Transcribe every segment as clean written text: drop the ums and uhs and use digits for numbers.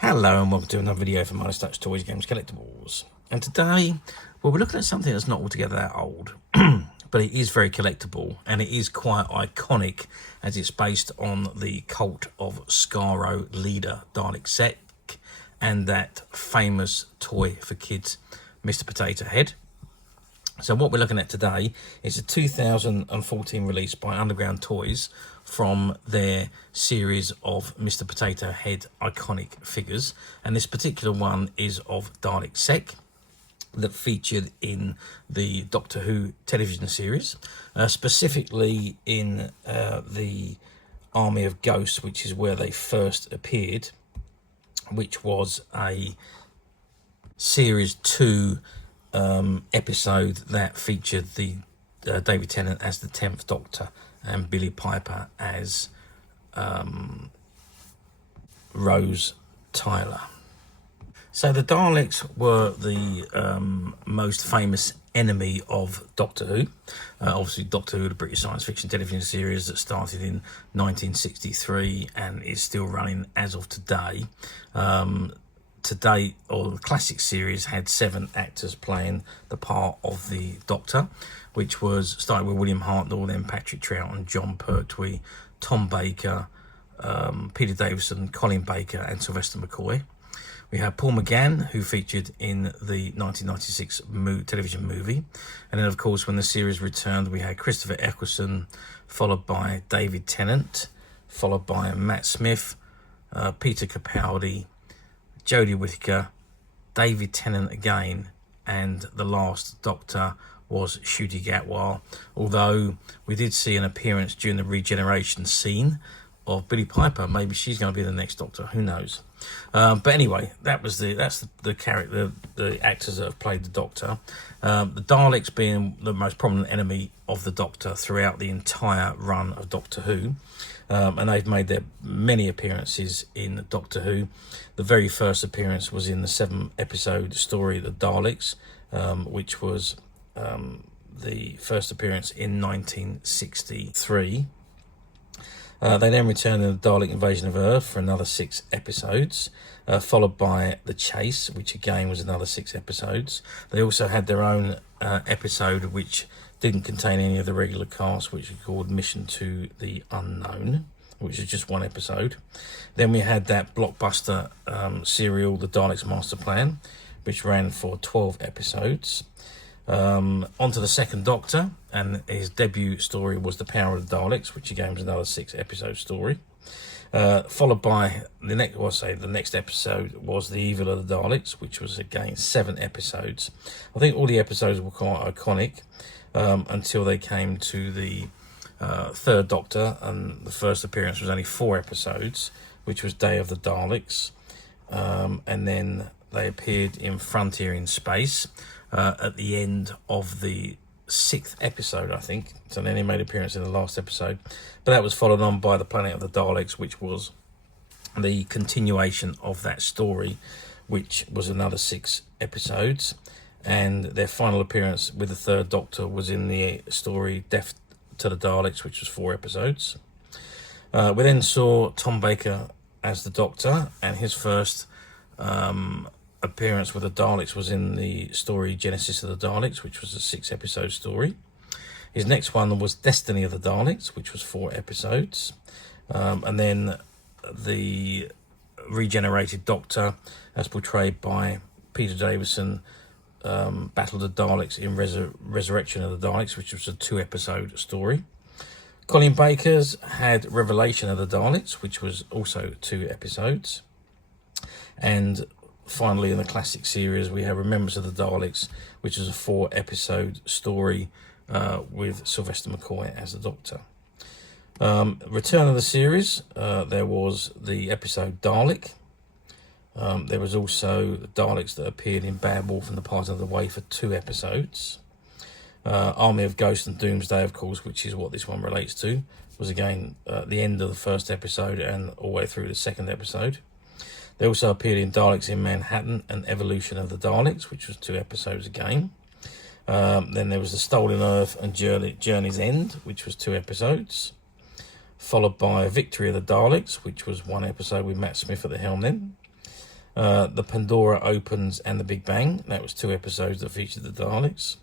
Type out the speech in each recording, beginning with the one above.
Hello and welcome to another video from Doctors STARCH Toys, Games, Collectibles. And today, well, we're looking at something that's not altogether that old, but it is very collectible and it is quite iconic as it's based on the Cult of Skaro leader, Dalek Sec, and that famous toy for kids, Mr. Potato Head. So what we're looking at today is a 2014 release by Underground Toys from their series of Mr. Potato Head iconic figures. And this particular one is of Dalek Sec that featured in the Doctor Who television series, specifically in the Army of Ghosts, which is where they first appeared, which was a Series 2 episode that featured the David Tennant as the 10th Doctor and Billy Piper as Rose Tyler. So the Daleks were the most famous enemy of Doctor Who. Obviously Doctor Who, the British science fiction television series that started in 1963 and is still running as of today. To date, or the classic series had 7 actors playing the part of the Doctor, which was started with William Hartnell, then Patrick Troughton, John Pertwee, Tom Baker, Peter Davison, Colin Baker and Sylvester McCoy. We had Paul McGann, who featured in the 1996 television movie. And then, of course, when the series returned, we had Christopher Eccleston, followed by David Tennant, followed by Matt Smith, Peter Capaldi, Jodie Whittaker, David Tennant again, and the last Doctor was Ncuti Gatwa, although we did see an appearance during the regeneration scene of Billy Piper. Maybe she's going to be the next Doctor, who knows. But anyway, that's the character, the actors that have played the Doctor. The Daleks being the most prominent enemy of the Doctor throughout the entire run of Doctor Who. And they've made their many appearances in Doctor Who. The very first appearance was in the 7-episode story, The Daleks, which was the first appearance in 1963. They then returned in the Dalek Invasion of Earth for another 6 episodes, followed by The Chase, which again was another 6 episodes. They also had their own episode which didn't contain any of the regular cast, which was called Mission to the Unknown, which is just 1 episode. Then we had that blockbuster serial, The Daleks Master Plan, which ran for 12 episodes. Onto the second Doctor, and his debut story was The Power of the Daleks, which again was another 6-episode story. Followed by the next episode was The Evil of the Daleks, which was again 7 episodes. I think all the episodes were quite iconic until they came to the third Doctor, and the first appearance was only 4 episodes, which was Day of the Daleks, and then they appeared in Frontier in Space at the end of the 6th episode, I think. So then he made an appearance in the last episode, but that was followed on by The Planet of the Daleks, which was the continuation of that story, which was another 6 episodes. And their final appearance with the third Doctor was in the story Death to the Daleks, which was 4 episodes. We then saw Tom Baker as the Doctor, and his first appearance with the Daleks was in the story Genesis of the Daleks, which was a 6-episode story. His next one was Destiny of the Daleks, which was 4 episodes. And then the regenerated Doctor, as portrayed by Peter Davison, battled the Daleks in Resurrection of the Daleks, which was a 2-episode story. Colin Baker's had Revelation of the Daleks, which was also 2 episodes. And finally, in the classic series, we have Remembrance of the Daleks, which is a 4-episode story with Sylvester McCoy as the Doctor. Return of the series, there was the episode Dalek. There was also the Daleks that appeared in Bad Wolf and The Part of the Way for 2 episodes. Army of Ghosts and Doomsday, of course, which is what this one relates to, was again at the end of the first episode and all the way through the 2nd episode. They also appeared in Daleks in Manhattan and Evolution of the Daleks, which was 2 episodes again. Then there was The Stolen Earth and Journey's End, which was 2 episodes. Followed by Victory of the Daleks, which was 1 episode with Matt Smith at the helm then. The Pandora Opens and the Big Bang. That was 2 episodes that featured the Daleks.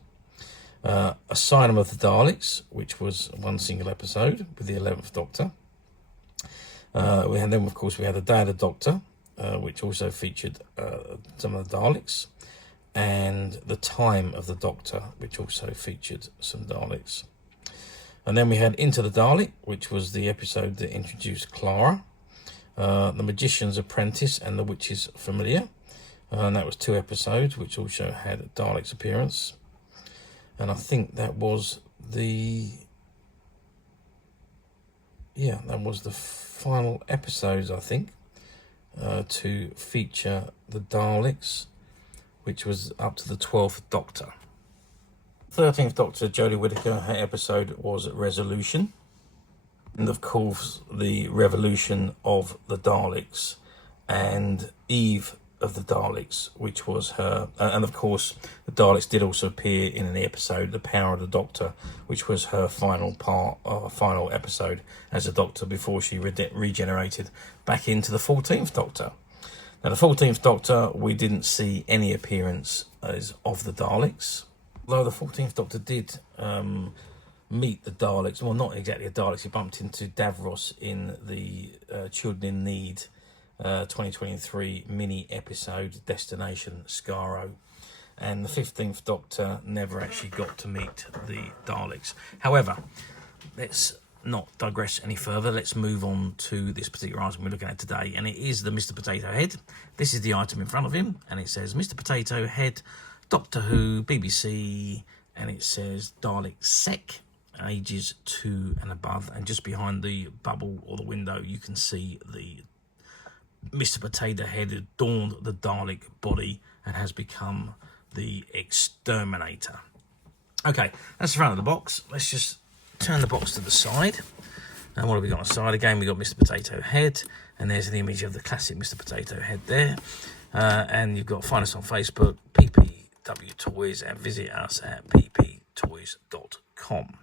Asylum of the Daleks, which was 1 single episode with the 11th Doctor. Then, of course, we had the Day of the Doctor, which also featured some of the Daleks, and the Time of the Doctor, which also featured some Daleks. And then we had Into the Dalek, which was the episode that introduced Clara, The Magician's Apprentice and The Witch's Familiar, and that was 2 episodes, which also had a Dalek's appearance. And I think that was the final episodes, I think, to feature the Daleks, which was up to the 12th Doctor. 13th Doctor, Jodie Whittaker, her episode was Resolution. And of course, the Revolution of the Daleks and Eve of the Daleks, which was her. And of course, the Daleks did also appear in an episode, The Power of the Doctor, which was her final episode as a Doctor before she regenerated back into the 14th Doctor. Now, the 14th Doctor, we didn't see any appearance of the Daleks. Although the 14th Doctor did meet the Daleks, well, not exactly the Daleks, he bumped into Davros in the Children in Need 2023 mini episode, Destination Skaro. And the 15th Doctor never actually got to meet the Daleks. However, let's not digress any further. Let's move on to this particular item we're looking at today, and it is the Mr. Potato Head. This is the item in front of him, and it says Mr. Potato Head, Doctor Who, BBC, and it says Dalek Sec, ages 2 and above. And just behind the bubble or the window, you can see the Mr. Potato Head adorned the Dalek body and has become the Extermi-tator. Okay, that's the front of the box. Let's just turn the box to the side. And what have we got on the side? Again, we got Mr. Potato Head, and there's an image of the classic Mr. Potato Head there. And you've got find us on Facebook, PPW Toys, and visit us at pptoys.com.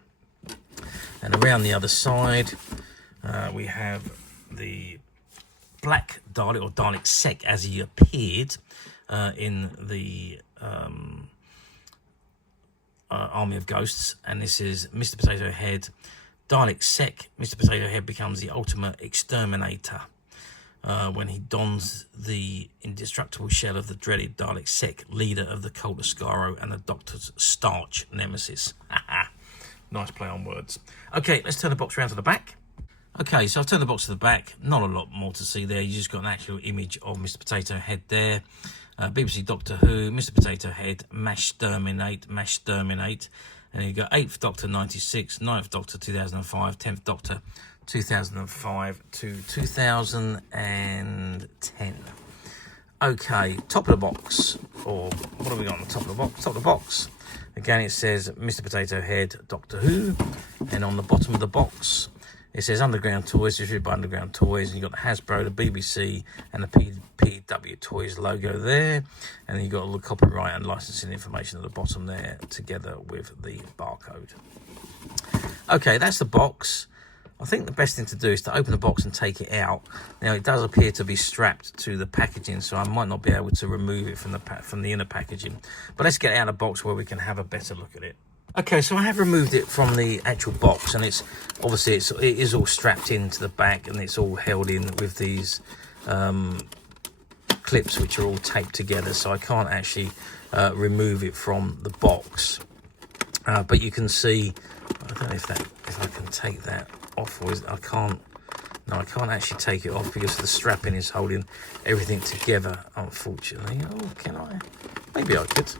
And around the other side, we have the Black Dalek, or Dalek Sec, as he appeared in the Army of Ghosts. And this is Mr. Potato Head, Dalek Sec. Mr. Potato Head becomes the ultimate exterminator when he dons the indestructible shell of the dreaded Dalek Sec, leader of the Cult of Skaro and the Doctors STARCH nemesis. Nice play on words. Okay, let's turn the box around to the back. Okay, so I've turned the box to the back. Not a lot more to see there. You just got an actual image of Mr. Potato Head there. BBC Doctor Who, Mr. Potato Head, Mash Terminate. And you got 8th Doctor 96, 9th Doctor 2005, 10th Doctor 2005 to 2010. Okay, top of the box, or what have we got on the top of the box? Top of the box. Again, it says Mr. Potato Head, Doctor Who, and on the bottom of the box, it says Underground Toys, distributed by Underground Toys, and you've got the Hasbro, the BBC, and the PW Toys logo there, and then you've got all the copyright and licensing information at the bottom there, together with the barcode. Okay, that's the box. I think the best thing to do is to open the box and take it out. Now, it does appear to be strapped to the packaging, so I might not be able to remove it from the inner packaging. But let's get it out of the box where we can have a better look at it. Okay, so I have removed it from the actual box, and it's obviously it is all strapped into the back, and it's all held in with these clips which are all taped together, so I can't actually remove it from the box. But you can see, I don't know if I can take that off, or I can't. No, I can't actually take it off because the strapping is holding everything together, unfortunately. Oh, can I? Maybe I could.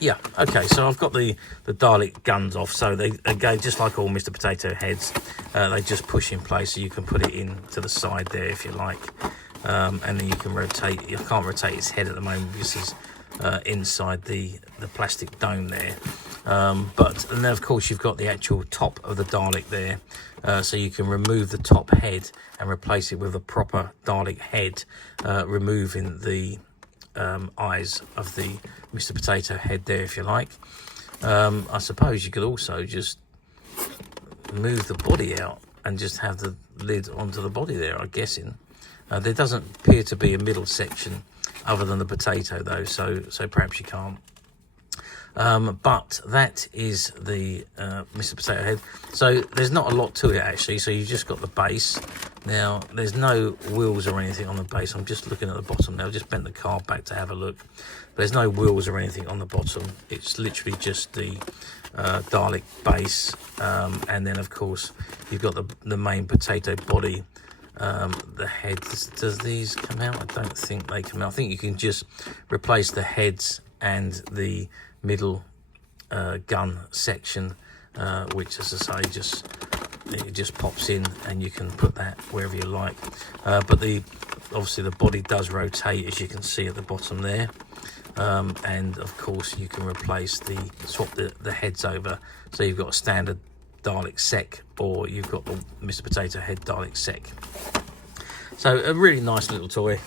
Yeah, okay, so I've got the Dalek guns off, so they go just like all Mr. Potato Heads. They just push in place, so you can put it in to the side there if you like. And then you can rotate. You can't rotate its head at the moment because it's inside the plastic dome there. And then of course you've got the actual top of the Dalek there, so you can remove the top head and replace it with a proper Dalek head, removing the eyes of the Mr. Potato Head there if you like. I suppose you could also just move the body out and just have the lid onto the body there, I'm guessing. There doesn't appear to be a middle section other than the potato though, so perhaps you can't. But that is the Mr. Potato Head. So there's not a lot to it actually. So you've just got the base. Now there's no wheels or anything on the base. I'm just looking at the bottom now. I've just bent the card back to have a look. But there's no wheels or anything on the bottom. It's literally just the Dalek base, and then of course you've got the main potato body. The heads, does these come out? I don't think they come out. I think you can just replace the heads and the middle gun section, which, as I say, it just pops in, and you can put that wherever you like. But obviously the body does rotate, as you can see at the bottom there, and of course you can swap the heads over. So you've got a standard Dalek Sec, or you've got the Mr. Potato Head Dalek Sec. So a really nice little toy,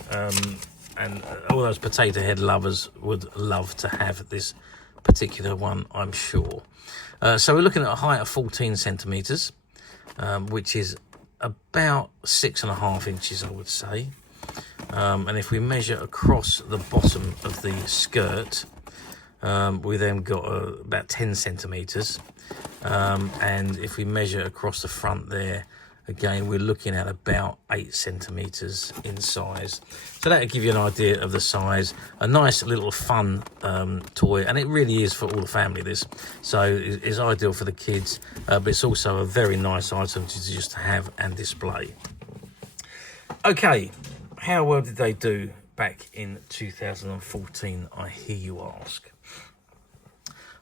and all those potato head lovers would love to have this particular one, I'm sure. So we're looking at a height of 14 centimeters, which is about 6.5 inches, I would say. And if we measure across the bottom of the skirt, we then got about 10 centimeters. And if we measure across the front there, again, we're looking at about 8 centimeters in size. So that'll give you an idea of the size. A nice little fun toy, and it really is for all the family, this. So it's ideal for the kids, but it's also a very nice item to just have and display. Okay, how well did they do back in 2014, I hear you ask?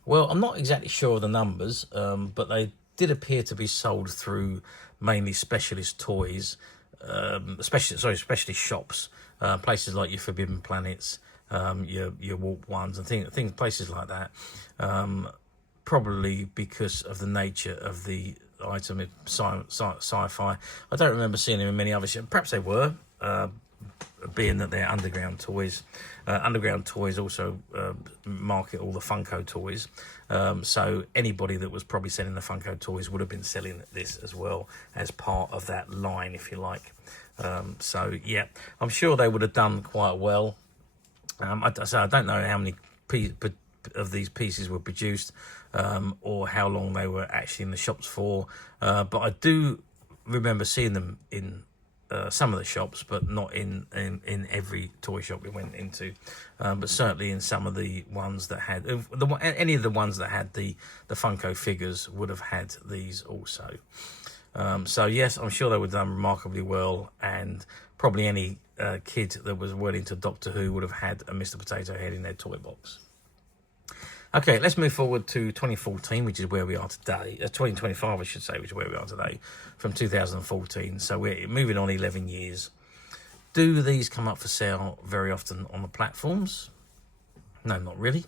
Well, I'm not exactly sure of the numbers, but they did appear to be sold through mainly specialist toys, specialist shops, places like your Forbidden Planets, your Warp Ones, and things, places like that. Probably because of the nature of the item, sci-fi. I don't remember seeing them in many other shops. Perhaps they were, being that they're underground toys. Underground toys also market all the Funko toys, so anybody that was probably selling the Funko toys would have been selling this as well as part of that line, if you like. So yeah, I'm sure they would have done quite well. I don't know how many of these pieces were produced, or how long they were actually in the shops for, but I do remember seeing them in some of the shops, but not in every toy shop we went into, but certainly in some of the ones that had any of the ones that had the Funko figures would have had these also. So yes, I'm sure they would have done remarkably well, and probably any kid that was well into Doctor Who would have had a Mr. Potato Head in their toy box. Okay, let's move forward to 2014, which is where we are today. 2025, I should say, which is where we are today, from 2014. So we're moving on 11 years. Do these come up for sale very often on the platforms? No, not really.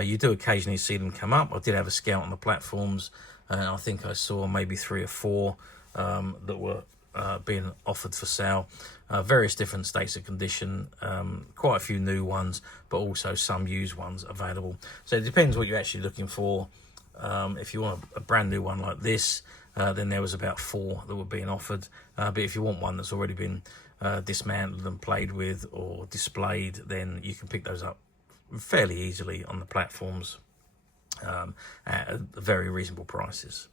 You do occasionally see them come up. I did have a scout on the platforms, and I think I saw maybe 3 or 4 that were being offered for sale. Various different states of condition, quite a few new ones, but also some used ones available. So it depends what you're actually looking for. If you want a brand new one like this, then there was about 4 that were being offered. But if you want one that's already been dismantled and played with or displayed, then you can pick those up fairly easily on the platforms at very reasonable prices.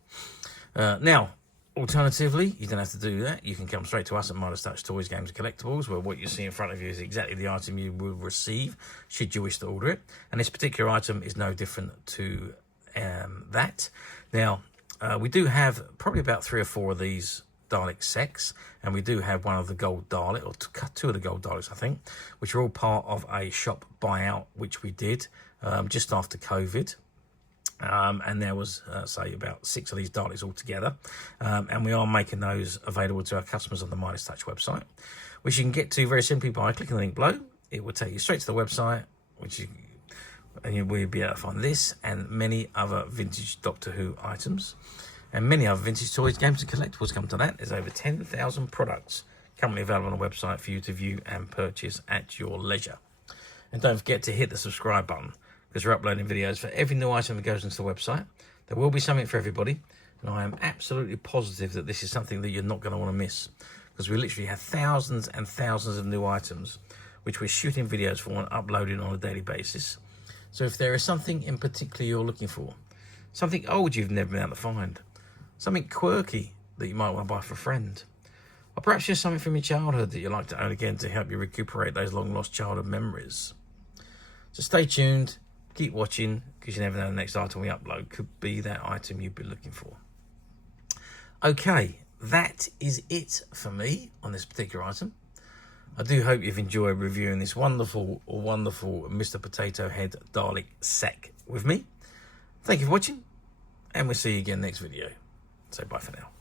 Now, alternatively, you don't have to do that. You can come straight to us at Midas Touch Toys, Games and Collectibles, where what you see in front of you is exactly the item you will receive should you wish to order it. And this particular item is no different to that. Now, we do have probably about 3 or 4 of these Dalek Secs, and we do have one of the Gold Dalek, or 2 of the Gold Daleks, I think, which are all part of a shop buyout, which we did just after COVID. And there was, say, about 6 of these Daleks altogether. And we are making those available to our customers on the Midas Touch website, which you can get to very simply by clicking the link below. It will take you straight to the website, and you will be able to find this and many other vintage Doctor Who items. And many other vintage toys, games and collectibles come to that. There's over 10,000 products currently available on the website for you to view and purchase at your leisure. And don't forget to hit the subscribe button, because we're uploading videos for every new item that goes into the website. There will be something for everybody, And I am absolutely positive that this is something that you're not going to want to miss, because we literally have thousands and thousands of new items which we're shooting videos for and uploading on a daily basis. So if there is something in particular you're looking for, something old you've never been able to find, something quirky that you might want to buy for a friend, or perhaps just something from your childhood that you'd like to own again to help you recuperate those long lost childhood memories. So stay tuned, keep watching, because you never know the next item we upload could be that item you've been looking for. Okay, that is it for me on this particular item. I do hope you've enjoyed reviewing this wonderful, wonderful Mr. Potato Head Dalek Sec with me. Thank you for watching, and we'll see you again next video. So bye for now.